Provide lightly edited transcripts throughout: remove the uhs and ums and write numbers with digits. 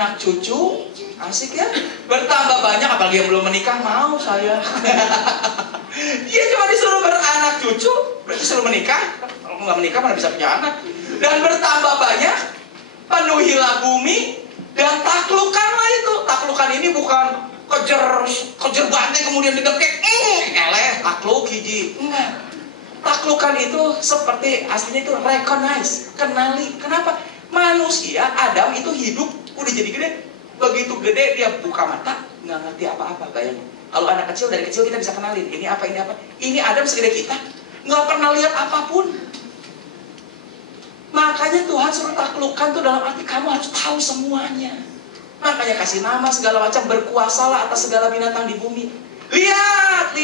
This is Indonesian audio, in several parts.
anak cucu, asik ya. Bertambah banyak, apalagi yang belum menikah, mau saya. Dia cuma disuruh beranak cucu, berarti suruh menikah. Kalau nggak menikah mana bisa punya anak. Dan bertambah banyak, penuhilah bumi dan taklukkanlah itu. Taklukan ini bukan kejar banteng kemudian didekek, eleh takluk hiji. Enggak. Taklukan itu seperti aslinya itu recognize, kenali. Kenapa? Manusia Adam itu hidup udah jadi gede. Begitu gede dia buka mata, nggak ngerti apa-apa. Bayangin. Kalau anak kecil, dari kecil kita bisa kenalin ini apa, ini apa. Ini Adam segede kita, nggak pernah lihat apapun. Makanya Tuhan suruh taklukkan tuh dalam arti kamu harus tahu semuanya. Makanya kasih nama segala macam, berkuasalah atas segala binatang di bumi. Lihat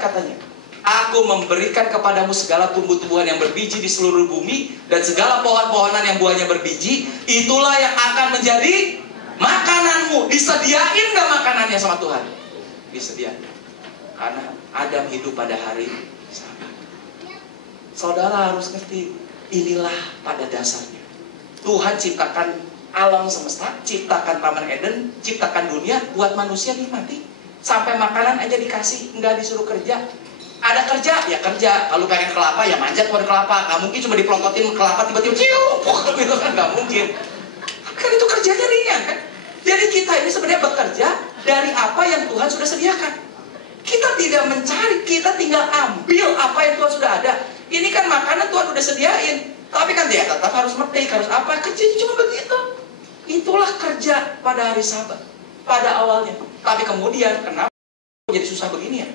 katanya. Aku memberikan kepadamu segala tumbuh-tumbuhan yang berbiji di seluruh bumi dan segala pohon-pohonan yang buahnya berbiji. Itulah yang akan menjadi makananmu. Disediain gak makanannya sama Tuhan? Disediain. Karena Adam hidup pada hari Sabat. Saudara harus ngerti, inilah pada dasarnya Tuhan ciptakan alam semesta, ciptakan Taman Eden, ciptakan dunia buat manusia nikmati. Sampai makanan aja dikasih, nggak disuruh kerja. Ada kerja, ya kerja. Kalau pengen kelapa, ya manjat pohon kelapa. Nggak mungkin cuma dipelototin kelapa tiba-tiba cium, gitu kan, nggak mungkin. Kan itu kerjanya ringan kan. Jadi kita ini sebenarnya bekerja dari apa yang Tuhan sudah sediakan. Kita tidak mencari, kita tinggal ambil apa yang Tuhan sudah ada. Ini kan makanan Tuhan udah sediain. Tapi kan dia tetap harus metik, harus apa. Kerjanya cuma begitu. Itulah kerja pada hari Sabat. Pada awalnya. Tapi kemudian, kenapa jadi susah begini ya?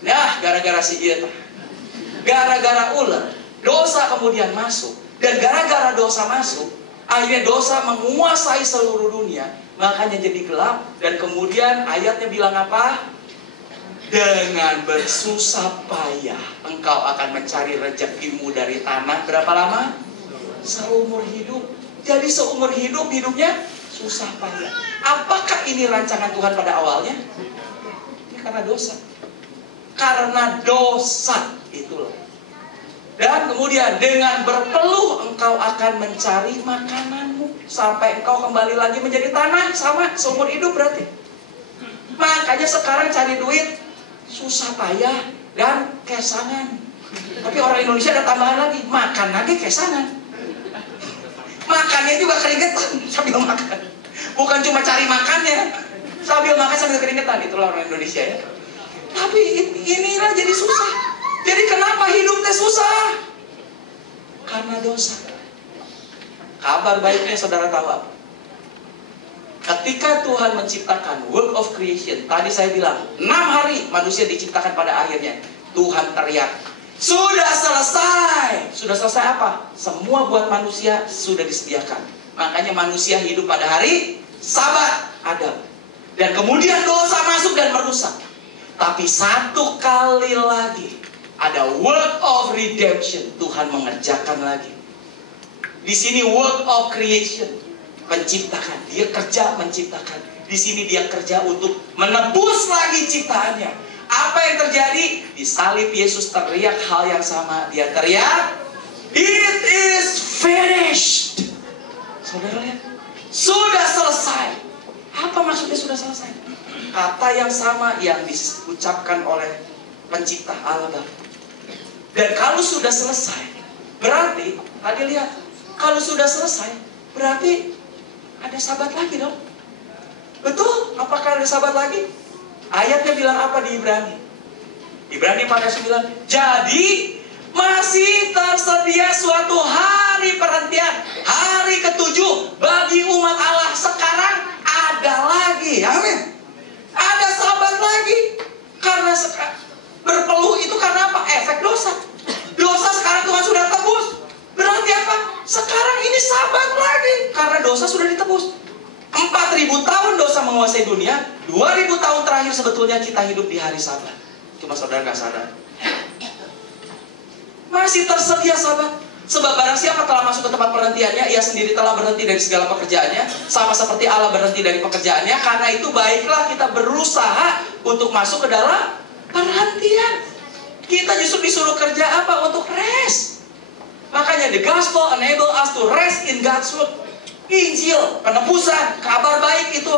Nah, gara-gara si Ita. Gara-gara ular. Dosa kemudian masuk. Dan gara-gara dosa masuk, akhirnya dosa menguasai seluruh dunia. Makanya jadi gelap. Dan kemudian ayatnya bilang apa? Dengan bersusah payah engkau akan mencari rezekimu dari tanah. Berapa lama? Seumur hidup. Jadi seumur hidup, hidupnya susah payah. Apakah ini rancangan Tuhan pada awalnya? Ini karena dosa. Karena dosa itulah. Dan kemudian dengan berpeluh engkau akan mencari makananmu sampai engkau kembali lagi menjadi tanah. Sama, seumur hidup berarti. Makanya sekarang cari duit susah payah dan kesangan. Tapi orang Indonesia ada tambahan lagi, makan lagi kesangan. Makannya juga keringetan sambil makan. Bukan cuma cari makannya, sambil makan sambil keringetan. Itulah orang Indonesia ya. Tapi inilah jadi susah. Jadi kenapa hidupnya susah? Karena dosa. Kabar baiknya saudara tahu apa? Ketika Tuhan menciptakan work of creation, tadi saya bilang 6 hari manusia diciptakan pada akhirnya. Tuhan teriak, sudah selesai. Sudah selesai apa? Semua buat manusia sudah disediakan. Makanya manusia hidup pada hari Sabat Adam. Dan kemudian dosa masuk dan merusak. Tapi satu kali lagi ada work of redemption. Tuhan mengerjakan lagi. Di sini work of creation, menciptakan. Dia kerja menciptakan. Di sini dia kerja untuk menebus lagi ciptaannya. Apa yang terjadi? Di salib Yesus teriak hal yang sama. Dia teriak, it is finished. Saudara lihat, sudah selesai. Apa maksudnya sudah selesai? Kata yang sama yang diucapkan oleh pencipta Allah Bapa. Dan kalau sudah selesai, berarti, tadi lihat, kalau sudah selesai, berarti ada Sabat lagi dong. Betul? Apakah ada Sabat lagi? Ayatnya bilang apa di Ibrani? Ibrani 4:9. Jadi masih tersedia suatu hari perhentian, hari ke-7 bagi umat Allah. Sekarang ada lagi. Amin. Ada Sabat lagi. Karena berpeluh itu karena apa? Efek dosa. Dosa sekarang Tuhan sudah tebus. Berarti apa? Sekarang ini Sabat lagi. Karena dosa sudah ditebus. 4.000 tahun dosa menguasai dunia. 2.000 tahun terakhir sebetulnya kita hidup di hari Sabat. Cuma saudara gak sadar. Masih tersedia Sabat. Sebab barang siapa telah masuk ke tempat perhentiannya, ia sendiri telah berhenti dari segala pekerjaannya, sama seperti Allah berhenti dari pekerjaannya. Karena itu baiklah kita berusaha untuk masuk ke dalam perhentian. Kita justru disuruh kerja apa? Untuk rest. Makanya the gospel enable us to rest in God's word. Injil, penebusan, kabar baik itu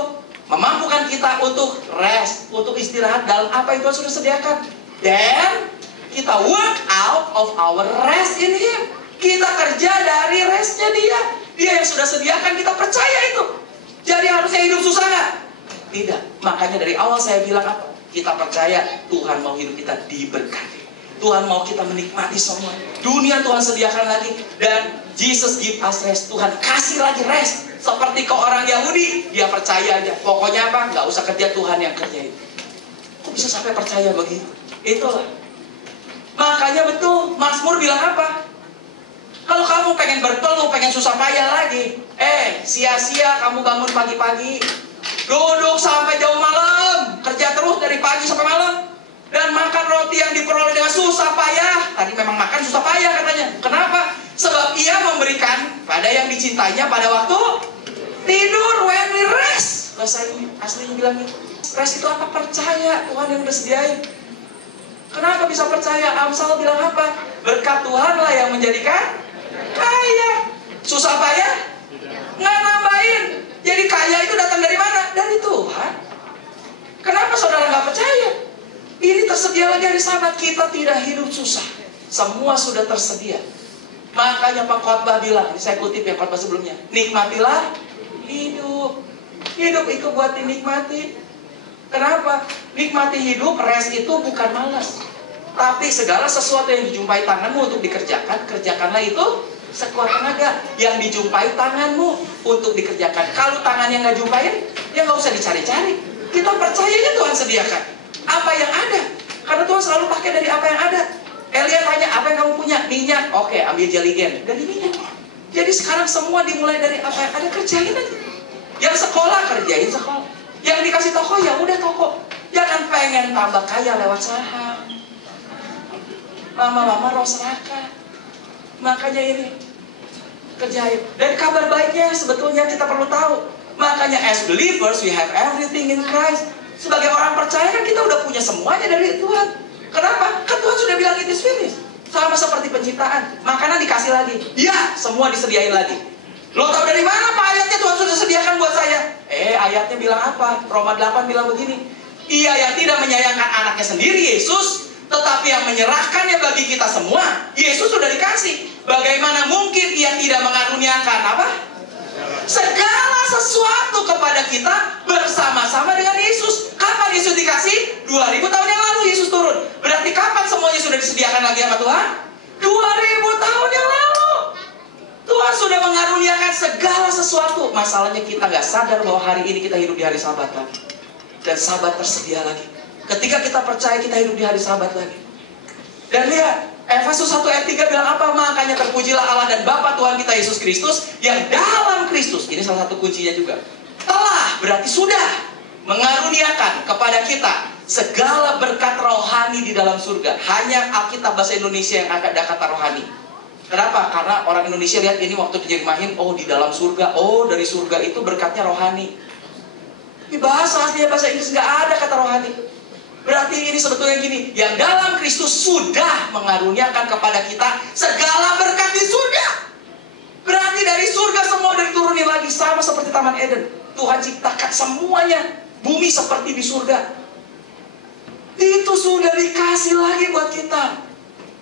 memampukan kita untuk rest, untuk istirahat dalam apa yang Tuhan sudah sediakan. Dan kita work out of our rest in Him. Kita kerja dari restnya Dia. Dia yang sudah sediakan, kita percaya itu. Jadi harusnya hidup susah nggak? Tidak. Makanya dari awal saya bilang apa? Kita percaya Tuhan mau hidup kita diberkati. Tuhan mau kita menikmati semua. Dunia Tuhan sediakan lagi. Dan Jesus give us rest. Tuhan kasih lagi rest. Seperti ke orang Yahudi, dia percaya aja. Pokoknya apa? Nggak usah kerja, Tuhan yang kerjain. Kok bisa sampai percaya begitu? Itulah. Makanya betul, Mazmur bilang apa? Kalau kamu pengen berkeluh, pengen susah payah lagi, sia-sia kamu bangun pagi-pagi, duduk sampai jauh malam, kerja terus dari pagi sampai malam, dan makan roti yang diperoleh dengan susah payah. Tadi memang makan susah payah katanya. Kenapa? Sebab ia memberikan pada yang dicintainya pada waktu tidur, when we rest. Bahasa ini aslinya bilang gitu. Rest itu apa? Percaya Tuhan yang udah sediain. Kenapa bisa percaya? Amsal bilang apa? Berkat Tuhanlah yang menjadikan kaya. Susah payah? Nggak nambahin. Jadi kaya itu datang dari mana? Dari Tuhan. Kenapa saudara nggak percaya? Ini tersedia lagi hari Sabat. Kita tidak hidup susah. Semua sudah tersedia. Makanya pengkhotbah bilang, saya kutip ya khotbah sebelumnya, nikmatilah hidup. Hidup itu buat dinikmati. Kenapa? Nikmati hidup, rest itu bukan malas. Tapi segala sesuatu yang dijumpai tanganmu untuk dikerjakan, kerjakanlah itu sekuat tenaga. Yang dijumpai tanganmu untuk dikerjakan. Kalau tangannya nggak jumpain, ya nggak usah dicari-cari. Kita percayanya Tuhan sediakan. Apa yang ada? Karena Tuhan selalu pakai dari apa yang ada. Elia tanya, apa yang kamu punya? Minyak. Oke, ambil jeligen. Dari minyak. Jadi sekarang semua dimulai dari apa yang ada, kerjain aja. Yang sekolah, kerjain sekolah. Yang dikasih toko, ya udah toko. Jangan pengen tambah kaya lewat saham. Lama-lama roh serakah. Makanya ini, kerjain. Dan kabar baiknya sebetulnya kita perlu tahu. Makanya as believers, we have everything in Christ. Sebagai orang percaya kan kita udah punya semuanya dari Tuhan. Kenapa? Kan Tuhan sudah bilang it is finished. Sama seperti penciptaan. Makanan dikasih lagi. Ya, semua disediain lagi. Lo tahu dari mana Pak ayatnya Tuhan sudah sediakan buat saya? Ayatnya bilang apa? Roma 8 bilang begini. Ia yang tidak menyayangkan anaknya sendiri, Yesus, tetapi yang menyerahkannya bagi kita semua. Yesus sudah dikasih. Bagaimana mungkin ia tidak mengaruniakan apa? Segala sesuatu kepada kita bersama-sama dengan Yesus. Kapan Yesus dikasih? 2000 tahun yang lalu Yesus turun. Berarti kapan semuanya sudah disediakan lagi sama Tuhan? 2000 tahun yang lalu. Tuhan sudah mengaruniakan segala sesuatu. Masalahnya kita nggak sadar bahwa hari ini kita hidup di hari Sabat lagi. Dan Sabat tersedia lagi. Ketika kita percaya kita hidup di hari Sabat lagi. Dan lihat, Efesus 1 ayat 3 bilang apa? Makanya terpujilah Allah dan Bapa Tuhan kita Yesus Kristus, yang dalam Kristus, ini salah satu kuncinya juga, telah, berarti sudah mengaruniakan kepada kita segala berkat rohani di dalam surga. Hanya Alkitab bahasa Indonesia yang ada kata rohani. Kenapa? Karena orang Indonesia lihat ini waktu diterjemahin, oh di dalam surga, oh dari surga itu berkatnya rohani. Di bahasa aslinya bahasa Inggris nggak ada kata rohani. Berarti ini sebetulnya gini, yang dalam Kristus sudah mengaruniakan kepada kita segala berkat di surga. Berarti dari surga semua udah diturunin lagi, sama seperti Taman Eden. Tuhan ciptakan semuanya, bumi seperti di surga. Itu sudah dikasih lagi buat kita.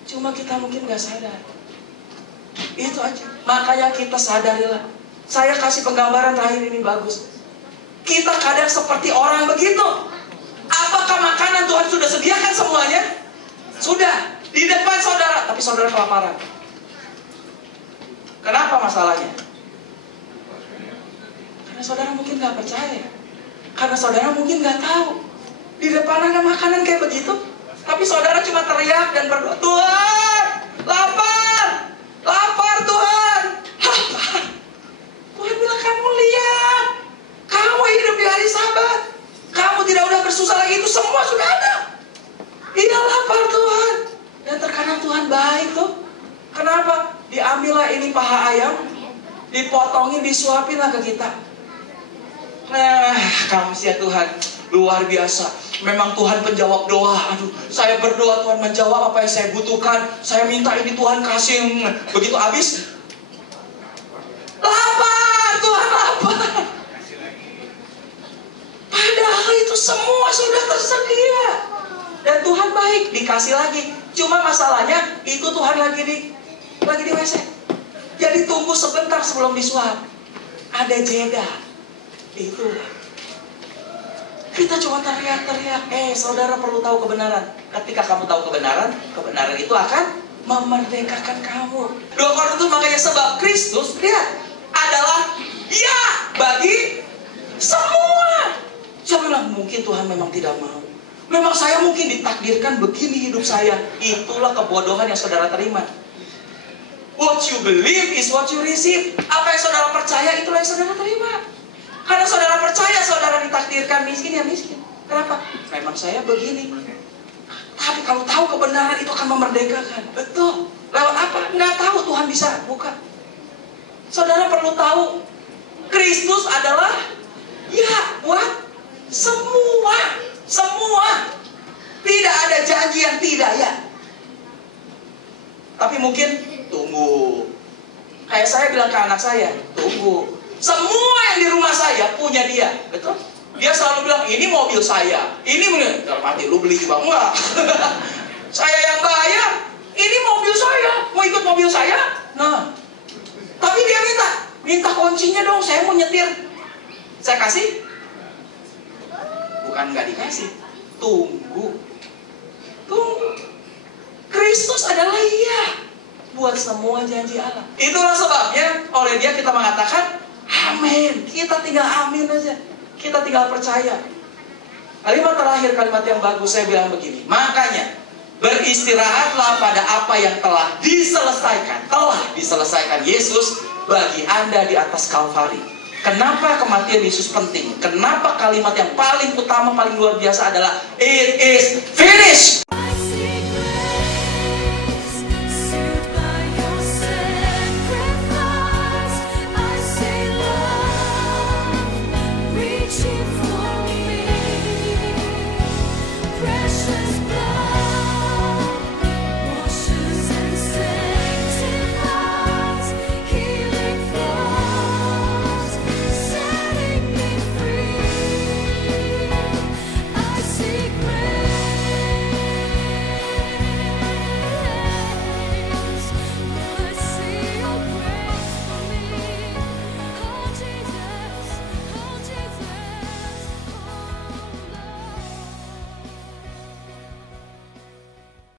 Cuma kita mungkin nggak sadar. Itu aja. Makanya kita sadarilah. Saya kasih penggambaran terakhir ini bagus. Kita kadang seperti orang begitu. Apakah makanan Tuhan sudah sediakan semuanya? Sudah. Di depan saudara. Tapi saudara kelaparan. Kenapa masalahnya? Karena saudara mungkin nggak percaya. Karena saudara mungkin nggak tahu. Di depan ada makanan kayak begitu. Tapi saudara cuma teriak dan berdoa. Tuhan, lapar. Lapar Tuhan. Lapar. Tuhan bilang, kamu lihat. Kamu hidup di hari Sabat. Kamu tidak udah bersusah lagi, itu semua sudah ada. Iya lapar Tuhan. Dan terkadang Tuhan baik tuh. Kenapa? Diambillah ini paha ayam, dipotongin, disuapinlah ke kita. Nah, kamu ya Tuhan, luar biasa. Memang Tuhan penjawab doa. Aduh, saya berdoa Tuhan menjawab apa yang saya butuhkan. Saya minta ini Tuhan kasih. Begitu habis, lapar Tuhan semua sudah tersedia. Dan Tuhan baik, dikasih lagi. Cuma masalahnya itu Tuhan lagi di WC. Jadi tunggu sebentar sebelum disuap. Ada jeda. Itulah. Kita cuma teriak-teriak. Saudara perlu tahu kebenaran. Ketika kamu tahu kebenaran, kebenaran itu akan memerdekakan kamu. 2 Korintus makanya sebab Kristus, lihat, adalah ya bagi semua. Saya bilang mungkin Tuhan memang tidak mau. Memang saya mungkin ditakdirkan begini hidup saya. Itulah kebodohan yang saudara terima. What you believe is what you receive. Apa yang saudara percaya, itulah yang saudara terima. Karena saudara percaya saudara ditakdirkan miskin, ya miskin. Kenapa? Memang saya begini. Tapi kalau tahu kebenaran itu akan memerdekakan. Betul. Lewat apa? Nggak tahu, Tuhan bisa buka. Saudara perlu tahu, Kristus adalah ya buat semua. Semua. Tidak ada janji yang tidak ya. Tapi mungkin tunggu. Kayak saya bilang ke anak saya, tunggu. Semua yang di rumah saya punya dia. Betul? Dia selalu bilang, ini mobil saya. Ini mobil. Dalam hati, lu beli juga? Enggak. Saya yang bayar. Ini mobil saya. Mau ikut mobil saya? Nah. Tapi dia minta kuncinya dong. Saya mau nyetir. Saya kasih? Bukan nggak dikasih. Tunggu. Kristus adalah iya buat semua janji Allah. Itulah sebabnya oleh dia kita mengatakan amin. Kita tinggal amin aja. Kita tinggal percaya. Kalimat terakhir, kalimat yang bagus, saya bilang begini. Makanya beristirahatlah pada apa yang telah diselesaikan. Telah diselesaikan Yesus bagi Anda di atas Kalvari. Kenapa kematian Yesus penting? Kenapa kalimat yang paling utama, paling luar biasa adalah it is finished?